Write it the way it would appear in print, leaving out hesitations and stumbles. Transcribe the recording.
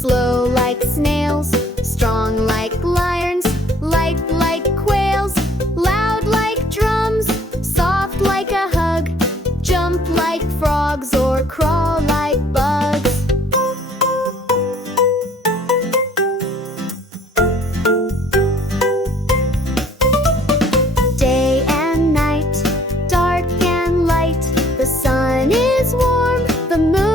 Slow like snails, strong like lions, light like quails, loud like drums, soft like a hug, jump like frogs or crawl like bugs. Day and night, dark and light, the sun is warm, the moon